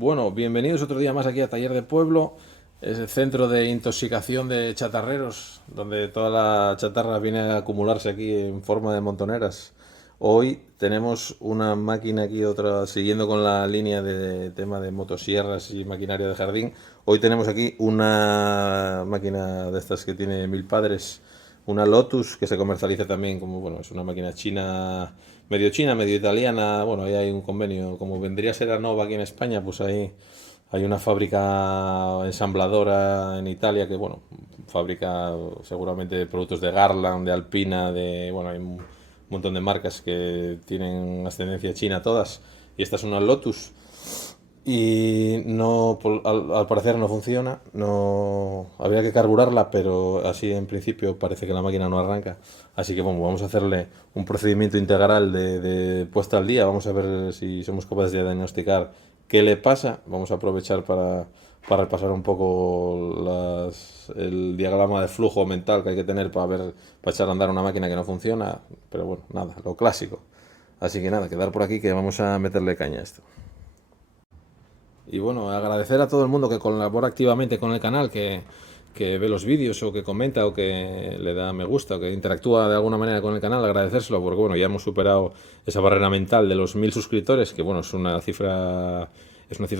Bueno, bienvenidos otro día más aquí a Taller de Pueblo, es el centro de intoxicación de chatarreros, donde toda la chatarra viene a acumularse aquí en forma de montoneras. Hoy tenemos una máquina aquí, otra, siguiendo con la línea de tema de motosierras y maquinaria de jardín. Hoy tenemos aquí una máquina de estas que tiene mil padres, una Lotus, que se comercializa también como, bueno, es una máquina china, medio italiana. Bueno, ahí hay un convenio, como vendría a ser Nova aquí en España, pues ahí hay una fábrica ensambladora en Italia que, bueno, fabrica seguramente productos de Garland, de Alpina, de, bueno, hay un montón de marcas que tienen ascendencia china todas. Y esta es una Lotus. Y no, al parecer no funciona, no habría que carburarla, pero así en principio parece que la máquina no arranca. Así que bueno, vamos a hacerle un procedimiento integral de puesta al día. Vamos a ver si somos capaces de diagnosticar qué le pasa. Vamos a aprovechar para repasar un poco el diagrama de flujo mental que hay que tener para echar a andar una máquina que no funciona. Pero bueno, nada, lo clásico. Así que nada, quedar por aquí que vamos a meterle caña a esto. Y bueno, agradecer a todo el mundo que colabora activamente con el canal, que ve los vídeos o que comenta o que le da me gusta o que interactúa de alguna manera con el canal, agradecérselo porque bueno, ya hemos superado esa barrera mental de los 1000 suscriptores, que bueno, es una cifra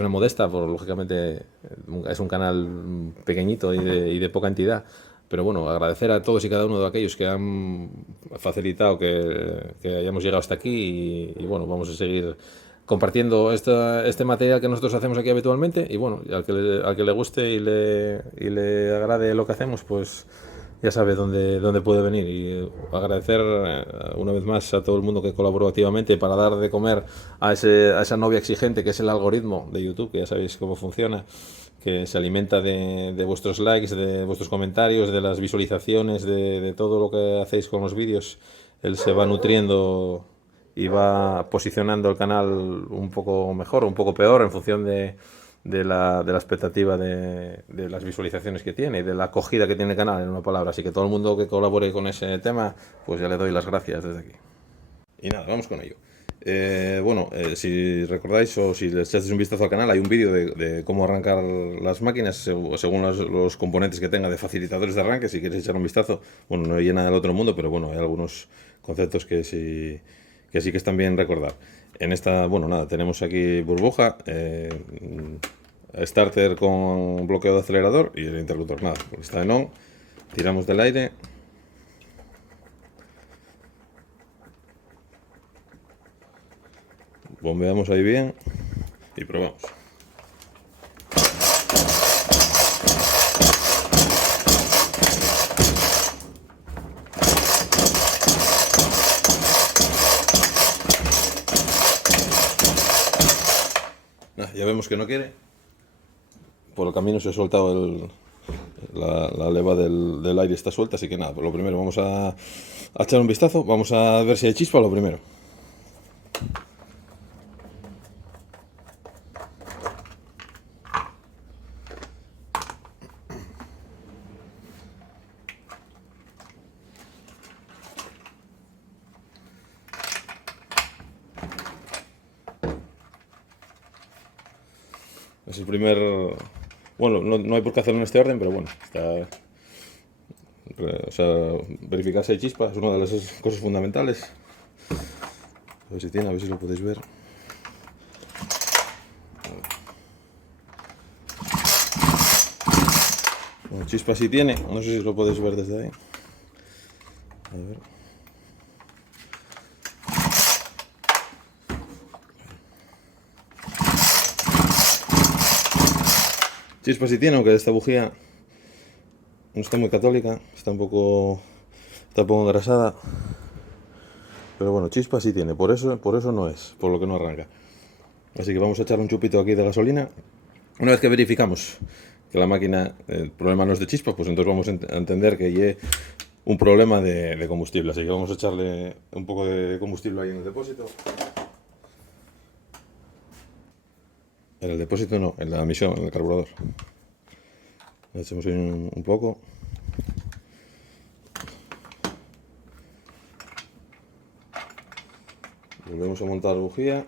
modesta, por lógicamente es un canal pequeñito y de poca entidad. Pero bueno, agradecer a todos y cada uno de aquellos que han facilitado que hayamos llegado hasta aquí y bueno, vamos a seguir compartiendo este material que nosotros hacemos aquí habitualmente y bueno, al que le guste y le agrade lo que hacemos, pues ya sabe dónde puede venir. Y agradecer una vez más a todo el mundo que colaboró activamente para dar de comer a esa novia exigente que es el algoritmo de YouTube, que ya sabéis cómo funciona, que se alimenta de vuestros likes, de vuestros comentarios, de las visualizaciones, de todo lo que hacéis con los vídeos. Él se va nutriendo y va posicionando el canal un poco mejor o un poco peor en función de la expectativa de las visualizaciones que tiene y de la acogida que tiene el canal, en una palabra. Así que todo el mundo que colabore con ese tema, pues ya le doy las gracias desde aquí. Y nada, vamos con ello. Si recordáis o si le echáis un vistazo al canal, hay un vídeo de cómo arrancar las máquinas según los componentes que tenga de facilitadores de arranque. Si queréis echar un vistazo, bueno, no hay nada del otro mundo, pero bueno, hay algunos conceptos que sí que están bien recordar. En esta, bueno, nada, tenemos aquí burbuja, starter con bloqueo de acelerador y el interruptor. Nada, está en on, tiramos del aire. Bombeamos ahí bien y probamos. Ya vemos que no quiere. Por el camino se ha soltado la leva del aire, está suelta, así que nada, pues lo primero vamos a echar un vistazo, vamos a ver si hay chispa lo primero. Es el primer... Bueno, no hay por qué hacerlo en este orden, pero bueno, o sea, verificar si hay chispa es una de las cosas fundamentales. A ver si tiene, a ver si lo podéis ver. Bueno, chispa sí tiene, no sé si lo podéis ver desde ahí. A ver. Chispa sí tiene, aunque esta bujía no está muy católica, está un poco engrasada. Pero bueno, chispa sí tiene, por eso no es, por lo que no arranca. Así que vamos a echar un chupito aquí de gasolina. Una vez que verificamos que la máquina, el problema no es de chispa, pues entonces vamos a entender que hay un problema de combustible. Así que vamos a echarle un poco de combustible ahí en el depósito. En el depósito no, en la emisión, en el carburador. Le echamos ahí un poco. Volvemos a montar la bujía.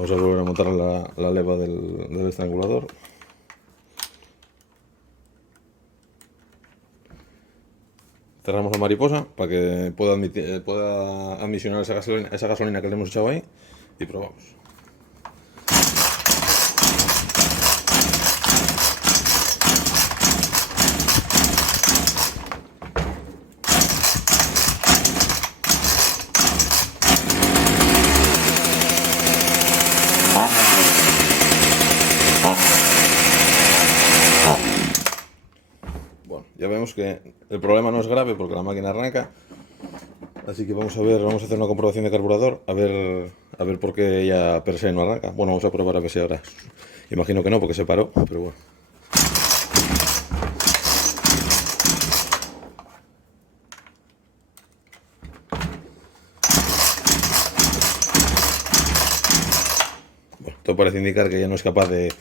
Vamos a volver a montar la leva del estrangulador. Cerramos la mariposa para que pueda admisionar esa gasolina que le hemos echado ahí y probamos. Bueno, ya vemos que el problema no es grave porque la máquina arranca. Así que vamos a hacer una comprobación de carburador, a ver por qué ella per se no arranca. Bueno, vamos a probar a ver si ahora. Imagino que no, porque se paró, pero bueno. Bueno, todo parece indicar que ya no es capaz de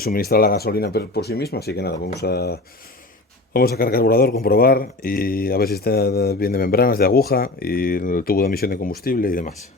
suministrar la gasolina por sí misma, así que nada, vamos a sacar carburador, comprobar y a ver si está bien de membranas, de aguja y el tubo de emisión de combustible y demás.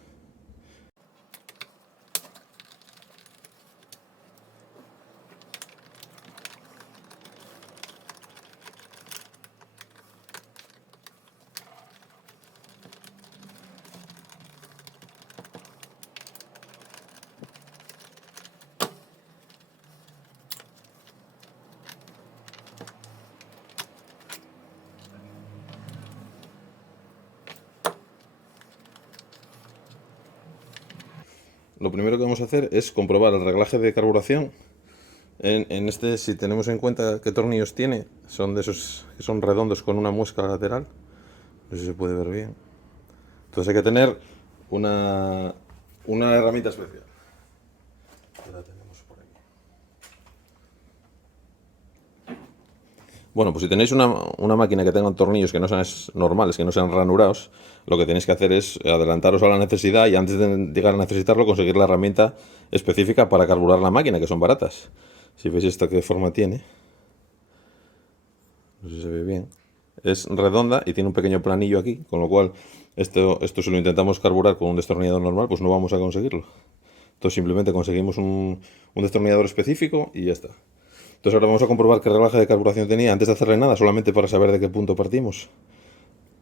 Lo primero que vamos a hacer es comprobar el reglaje de carburación. En este, si tenemos en cuenta qué tornillos tiene, son de esos que son redondos con una muesca lateral. No sé si se puede ver bien. Entonces hay que tener una herramienta especial. La tenemos por aquí. Bueno, pues si tenéis una máquina que tenga tornillos que no sean normales, que no sean ranurados, lo que tenéis que hacer es adelantaros a la necesidad y antes de llegar a necesitarlo, conseguir la herramienta específica para carburar la máquina, que son baratas. Si veis esta qué forma tiene, no sé si se ve bien, es redonda y tiene un pequeño planillo aquí, con lo cual esto si lo intentamos carburar con un destornillador normal, pues no vamos a conseguirlo. Entonces simplemente conseguimos un destornillador específico y ya está. Entonces ahora vamos a comprobar qué reglaje de carburación tenía antes de hacerle nada, solamente para saber de qué punto partimos.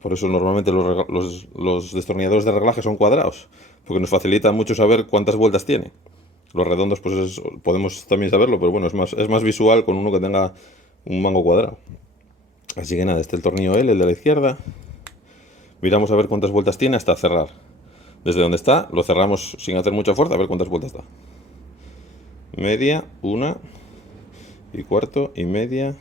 Por eso normalmente los destornilladores de reglaje son cuadrados, porque nos facilita mucho saber cuántas vueltas tiene. Los redondos pues podemos también saberlo, pero bueno, es más visual con uno que tenga un mango cuadrado. Así que nada, este es el tornillo L, el de la izquierda. Miramos a ver cuántas vueltas tiene hasta cerrar. Desde donde está, lo cerramos sin hacer mucha fuerza, a ver cuántas vueltas da. Media, una y cuarto y media,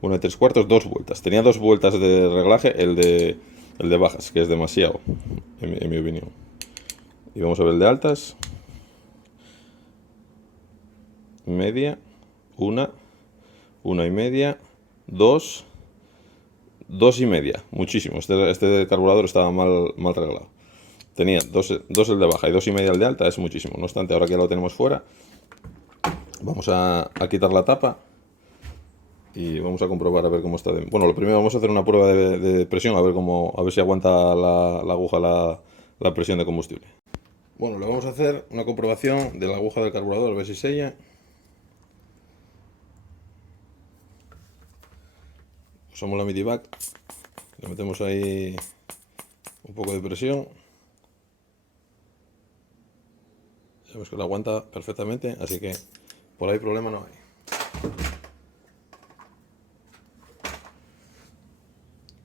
una y tres cuartos, dos vueltas. Tenía dos vueltas de reglaje, el de bajas, que es demasiado, en mi opinión. Y vamos a ver el de altas. Media, una y media, dos y media. Muchísimo. Este carburador estaba mal reglado. Tenía dos el de baja y dos y media el de alta, es muchísimo. No obstante, ahora que ya lo tenemos fuera, vamos a quitar la tapa y vamos a comprobar a ver cómo está. Bueno, lo primero vamos a hacer una prueba de presión, a ver si aguanta la aguja la presión de combustible. Bueno, le vamos a hacer una comprobación de la aguja del carburador, a ver si sella. Usamos la Midivac, le metemos ahí un poco de presión. Ya ves que lo aguanta perfectamente, así que por ahí problema no hay.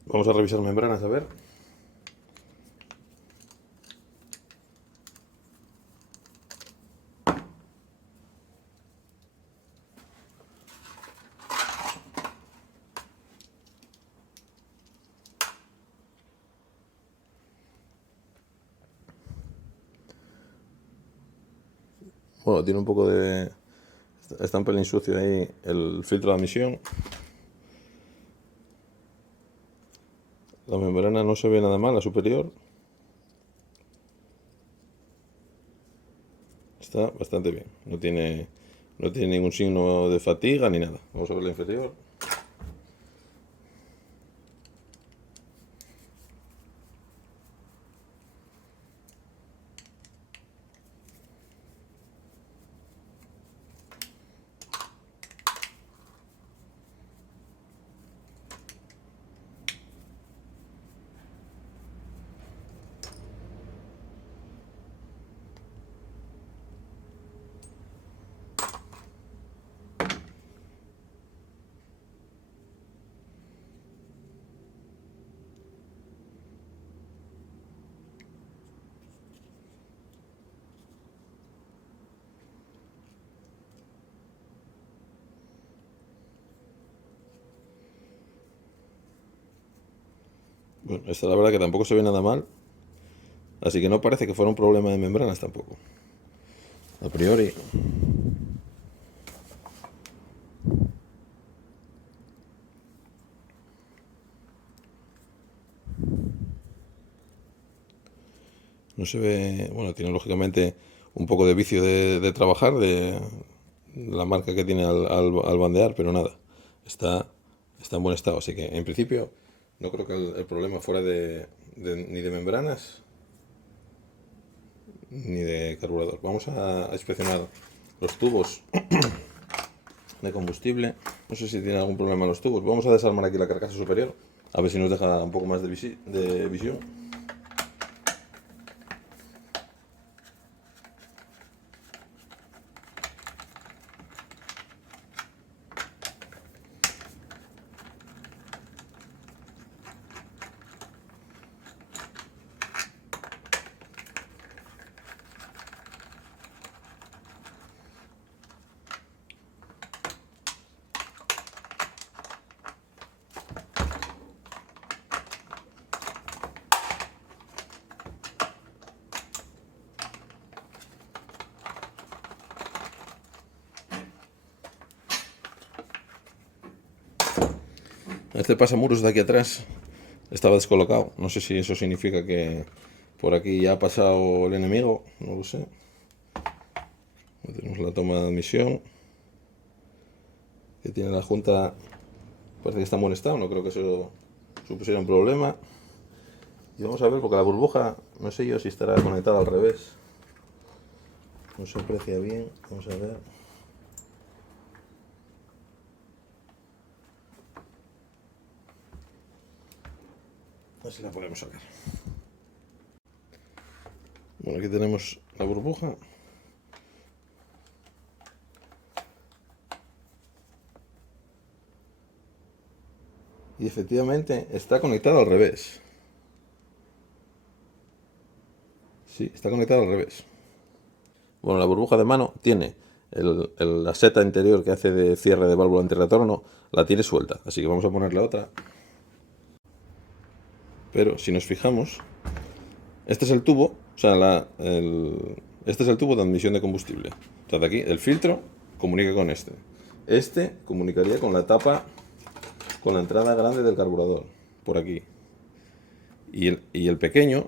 Vamos a revisar membranas a ver. Bueno, tiene un poco de... Está un pelín sucio ahí el filtro de admisión. La membrana no se ve nada mal, la superior. Está bastante bien. No tiene ningún signo de fatiga ni nada. Vamos a ver la inferior. Bueno, esta la verdad que tampoco se ve nada mal, así que no parece que fuera un problema de membranas tampoco. A priori. No se ve, bueno, tiene lógicamente un poco de vicio de trabajar, de la marca que tiene al bandear, pero nada, está en buen estado. Así que en principio no creo que el problema fuera ni de membranas ni de carburador. Vamos a inspeccionar los tubos de combustible. No sé si tiene algún problema los tubos. Vamos a desarmar aquí la carcasa superior, a ver si nos deja un poco más de visión. Este pasamuros de aquí atrás estaba descolocado. No sé si eso significa que por aquí ya ha pasado el enemigo, no lo sé. Tenemos la toma de admisión que tiene la junta, parece que está en buen estado, no creo que eso supusiera un problema. Y vamos a ver, porque la burbuja, no sé yo si estará conectada al revés. No se aprecia bien, vamos a ver. A ver si la podemos sacar. Bueno, aquí tenemos la burbuja. Y efectivamente está conectada al revés. Sí, está conectada al revés. Bueno, la burbuja de mano tiene la seta interior que hace de cierre de válvula antirretorno, la tiene suelta. Así que vamos a ponerle otra. Pero si nos fijamos, este es el tubo, o sea, este es el tubo de admisión de combustible. O sea, de aquí, el filtro comunica con este. Este comunicaría con la tapa, con la entrada grande del carburador, por aquí. Y el pequeño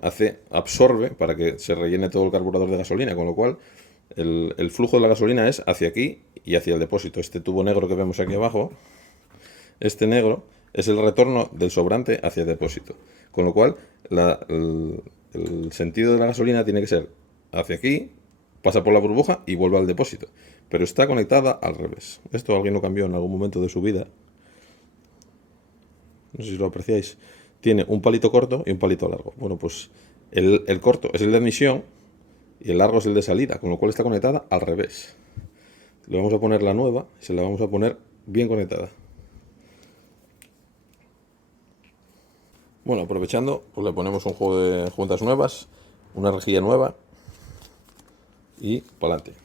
absorbe para que se rellene todo el carburador de gasolina, con lo cual el flujo de la gasolina es hacia aquí y hacia el depósito. Este tubo negro que vemos aquí abajo, este negro, es el retorno del sobrante hacia el depósito. Con lo cual, el sentido de la gasolina tiene que ser hacia aquí, pasa por la burbuja y vuelve al depósito. Pero está conectada al revés. Esto alguien lo cambió en algún momento de su vida. No sé si lo apreciáis. Tiene un palito corto y un palito largo. Bueno, pues el corto es el de admisión y el largo es el de salida, con lo cual está conectada al revés. Le vamos a poner la nueva y se la vamos a poner bien conectada. Bueno, aprovechando, pues le ponemos un juego de juntas nuevas, una rejilla nueva y para adelante.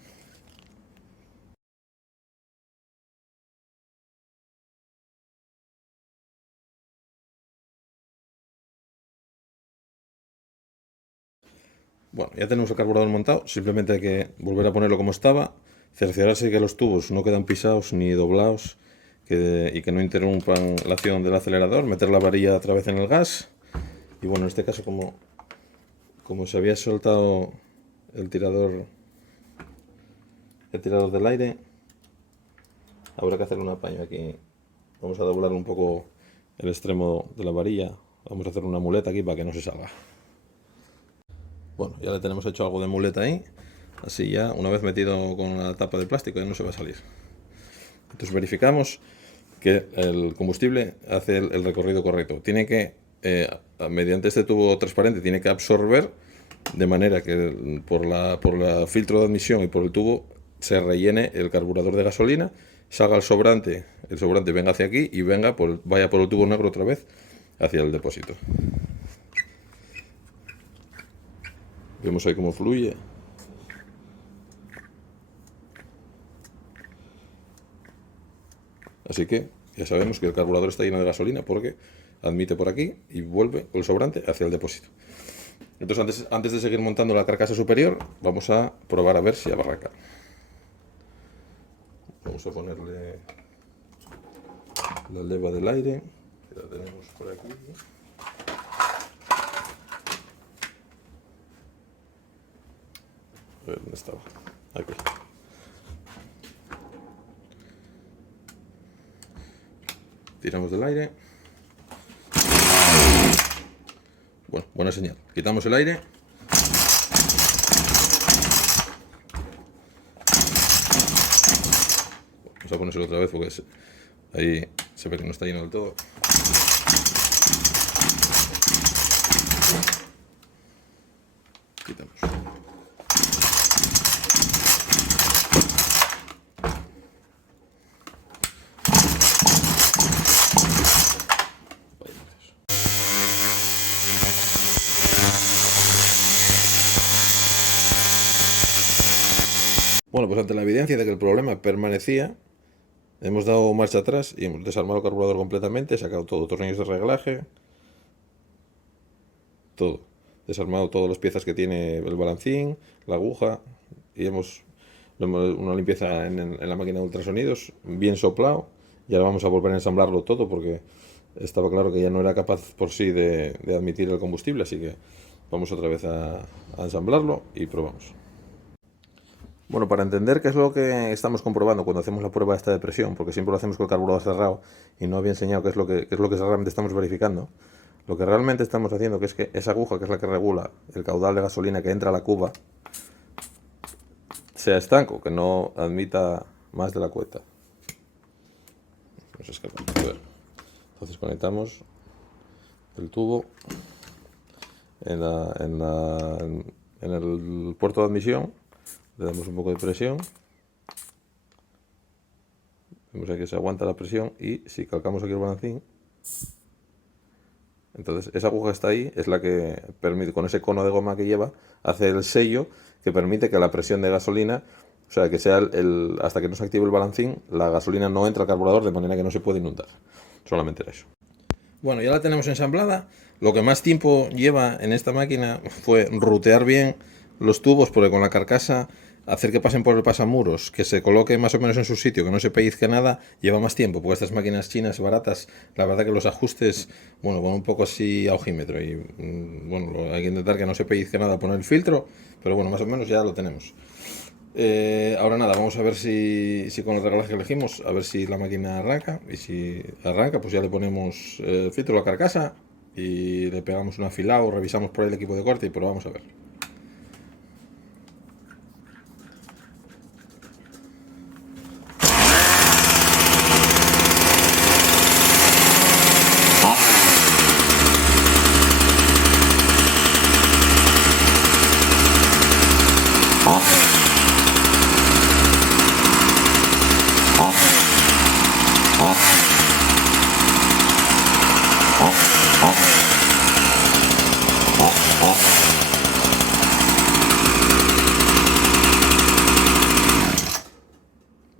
Bueno, ya tenemos el carburador montado, simplemente hay que volver a ponerlo como estaba, cerciorarse que los tubos no quedan pisados ni doblados y que no interrumpan la acción del acelerador, meter la varilla otra vez en el gas y bueno, en este caso como se había soltado el tirador del aire, habrá que hacer un apaño aquí. Vamos a doblar un poco el extremo de la varilla, vamos a hacer una muleta aquí para que no se salga. Bueno, ya le tenemos hecho algo de muleta ahí, así ya una vez metido con la tapa de plástico ya no se va a salir. Entonces verificamos que el combustible hace el recorrido correcto. Tiene que, mediante este tubo transparente, tiene que absorber de manera que por la filtro de admisión y por el tubo se rellene el carburador de gasolina, salga el sobrante venga hacia aquí y vaya por el tubo negro otra vez hacia el depósito. Vemos ahí cómo fluye. Así que ya sabemos que el carburador está lleno de gasolina porque admite por aquí y vuelve con el sobrante hacia el depósito. Entonces antes de seguir montando la carcasa superior, vamos a probar a ver si abarranca. Vamos a ponerle la leva del aire, que la tenemos por aquí. A ver dónde estaba. Aquí. Tiramos del aire. Bueno, buena señal. Quitamos el aire. Vamos a ponérselo otra vez porque ahí se ve que no está lleno del todo. Quitamos. Bueno, pues ante la evidencia de que el problema permanecía, hemos dado marcha atrás y hemos desarmado el carburador completamente, sacado todo, tornillos de reglaje, todo. Desarmado todas las piezas que tiene el balancín, la aguja, y hemos una limpieza en la máquina de ultrasonidos, bien soplado, y ahora vamos a volver a ensamblarlo todo porque estaba claro que ya no era capaz por sí de admitir el combustible, así que vamos otra vez a ensamblarlo y probamos. Bueno, para entender qué es lo que estamos comprobando cuando hacemos la prueba esta de presión, porque siempre lo hacemos con el carburador cerrado y no había enseñado qué es lo que realmente estamos verificando, lo que realmente estamos haciendo que es que esa aguja, que es la que regula el caudal de gasolina que entra a la cuba, sea estanco, que no admita más de la cuenta. Nos escapa. A ver. Entonces conectamos el tubo en el puerto de admisión. Le damos un poco de presión. Vemos aquí que se aguanta la presión y si calcamos aquí el balancín, entonces esa aguja que está ahí es la que permite, con ese cono de goma que lleva, hace el sello que permite que la presión de gasolina, o sea, que sea hasta que no se active el balancín, la gasolina no entra al carburador de manera que no se puede inundar. Solamente era eso. Bueno, ya la tenemos ensamblada. Lo que más tiempo lleva en esta máquina fue rutear bien los tubos, porque con la carcasa hacer que pasen por el pasamuros, que se coloque más o menos en su sitio, que no se pellizque nada, lleva más tiempo, porque estas máquinas chinas baratas, la verdad que los ajustes, bueno, van un poco así a ojímetro y bueno, hay que intentar que no se pellizque nada, poner el filtro, pero bueno, más o menos ya lo tenemos. Ahora nada, vamos a ver si con el reglaje que elegimos, a ver si la máquina arranca, y si arranca pues ya le ponemos el filtro a la carcasa y le pegamos un afilado, revisamos por ahí el equipo de corte y probamos a ver.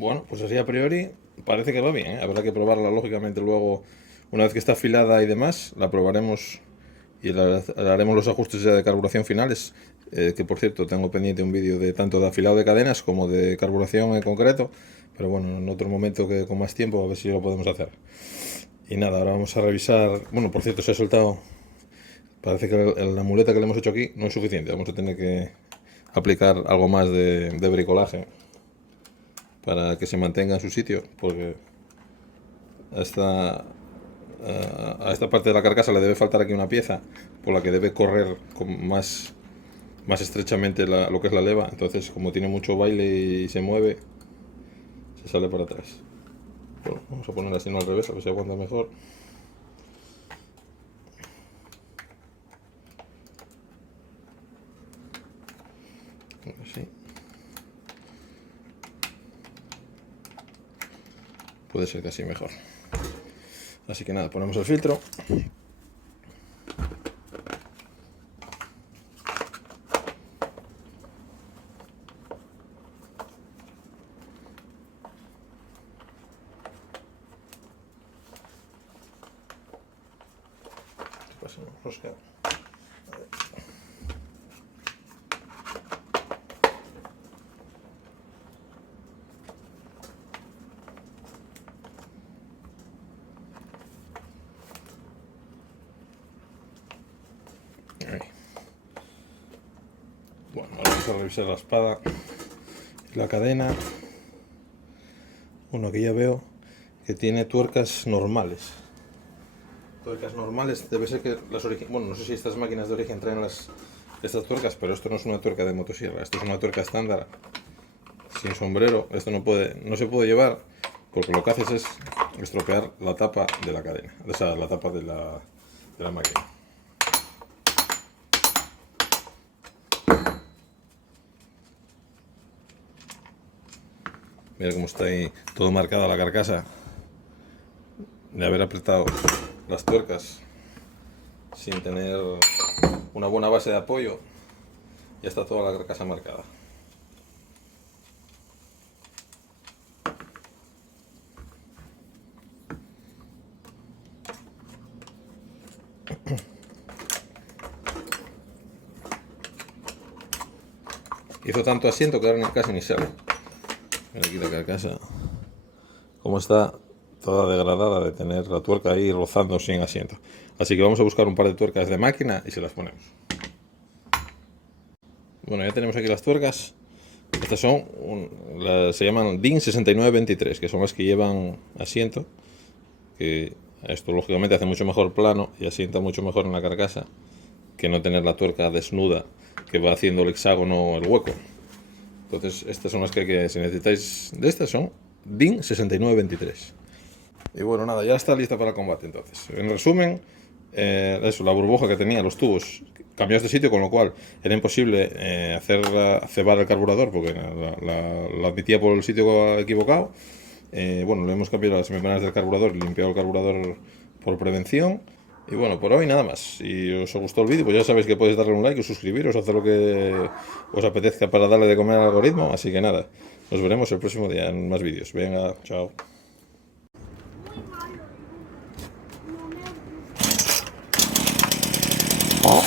Bueno, pues así a priori parece que va bien, ¿eh? Habrá que probarla lógicamente luego, una vez que está afilada y demás, la probaremos y le haremos los ajustes ya de carburación finales, que por cierto tengo pendiente un vídeo de tanto de afilado de cadenas como de carburación en concreto, pero bueno, en otro momento que con más tiempo a ver si lo podemos hacer. Y nada, ahora vamos a revisar, bueno, por cierto se ha soltado, parece que la muleta que le hemos hecho aquí no es suficiente, vamos a tener que aplicar algo más de bricolaje para que se mantenga en su sitio, porque a esta parte de la carcasa le debe faltar aquí una pieza por la que debe correr más estrechamente lo que es la leva, entonces como tiene mucho baile y se mueve, se sale para atrás. Bueno, vamos a poner así no al revés, a ver si aguanta mejor. Así. Puede ser que así mejor. Así que nada, ponemos el filtro. rosca. Ahí. Bueno, ahora vamos a revisar la espada y la cadena. Bueno, aquí ya veo que tiene tuercas normales. Tuercas normales, debe ser que las bueno, no sé si estas máquinas de origen traen estas tuercas, pero esto no es una tuerca de motosierra, esto es una tuerca estándar, sin sombrero. Esto no se puede llevar porque lo que haces es estropear la tapa de la cadena, o sea, la tapa de la máquina. Mira cómo está ahí todo marcada la carcasa de haber apretado las tuercas sin tener una buena base de apoyo. Ya está toda la carcasa marcada. Hizo tanto asiento que ahora casi ni sale. Mira aquí la carcasa, como está toda degradada de tener la tuerca ahí rozando sin asiento. Así que vamos a buscar un par de tuercas de máquina y se las ponemos. Bueno, ya tenemos aquí las tuercas. Estas son, se llaman DIN 6923, que son las que llevan asiento. Que esto lógicamente hace mucho mejor plano y asienta mucho mejor en la carcasa que no tener la tuerca desnuda que va haciendo el hexágono el hueco. Entonces estas son las que si necesitáis de estas son DIN 6923. Y bueno, nada, ya está lista para el combate. Entonces, en resumen, eso, la burbuja que tenía, los tubos, cambió de sitio, con lo cual era imposible hacer cebar el carburador porque la admitía por el sitio equivocado. Bueno, le hemos cambiado las membranas del carburador y limpiado el carburador por prevención. Y bueno, por hoy nada más. Si os gustó el vídeo, pues ya sabéis que podéis darle un like o suscribiros o hacer lo que os apetezca para darle de comer al algoritmo. Así que nada, nos veremos el próximo día en más vídeos. Venga, chao. Oh,